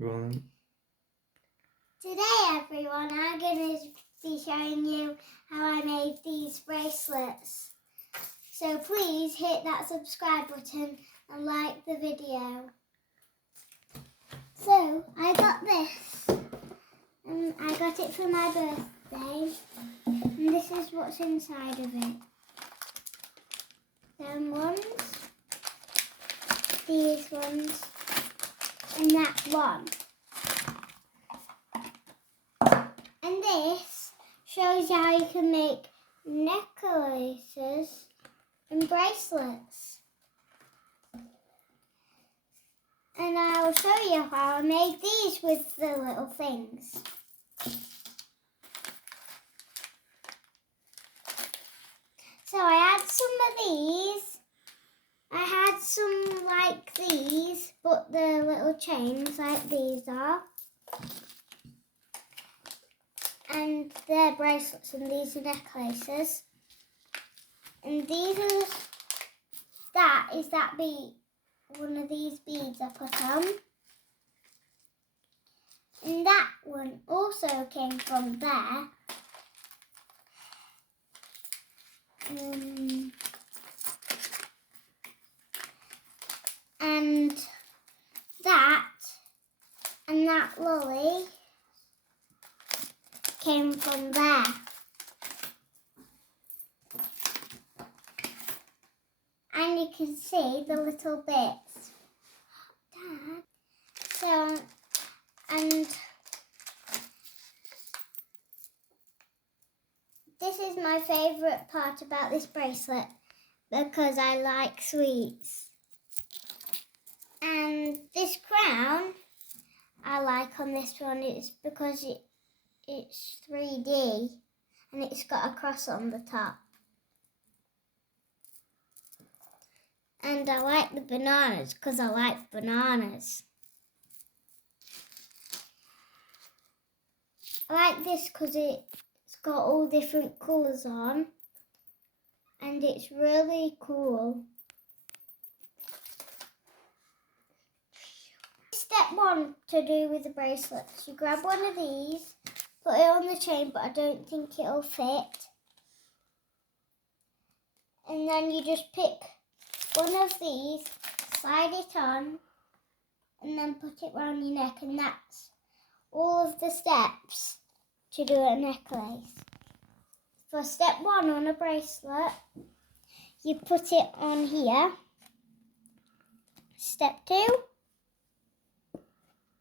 everyone. Today, everyone, I'm going to be showing you how I made these bracelets. So please hit that subscribe button and like the video. So I got this, and I got it for my birthday, and this is what's inside of it. Them ones, these ones, and that one. And this shows you how you can make necklaces and bracelets. And I'll show you how I made these with the little things. So I had some of these. I had some like these, but the little chains like these are. And they're bracelets and these are necklaces. And these are, that bead, one of these beads I put on. And that one also came from there. And that lolly came from there. And you can see the little bits. Dad. So, and this is my favourite part about this bracelet because I like sweets. And this crown I like on this one is because it's 3D and it's got a cross on the top. And I like the bananas because I like bananas. I like this because it's got all different colours on and it's really cool. Step 1 to do with the bracelets. You grab one of these, put it on the chain, but I don't think it'll fit. And then you just pick one of these, slide it on, and then put it around your neck, and that's all of the steps to do a necklace. For step 1 on a bracelet, you put it on here. Step 2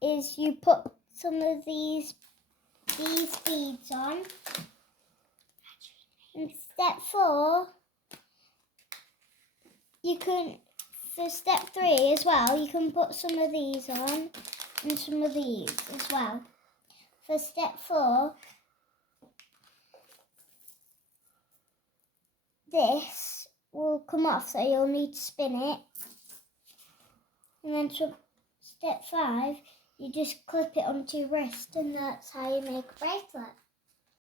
is you put some of these beads on. And step 4, for step 3 as well, you can put some of these on and some of these as well. For step 4, this will come off, so you'll need to spin it. And then to step 5, you just clip it onto your wrist, and that's how you make a bracelet.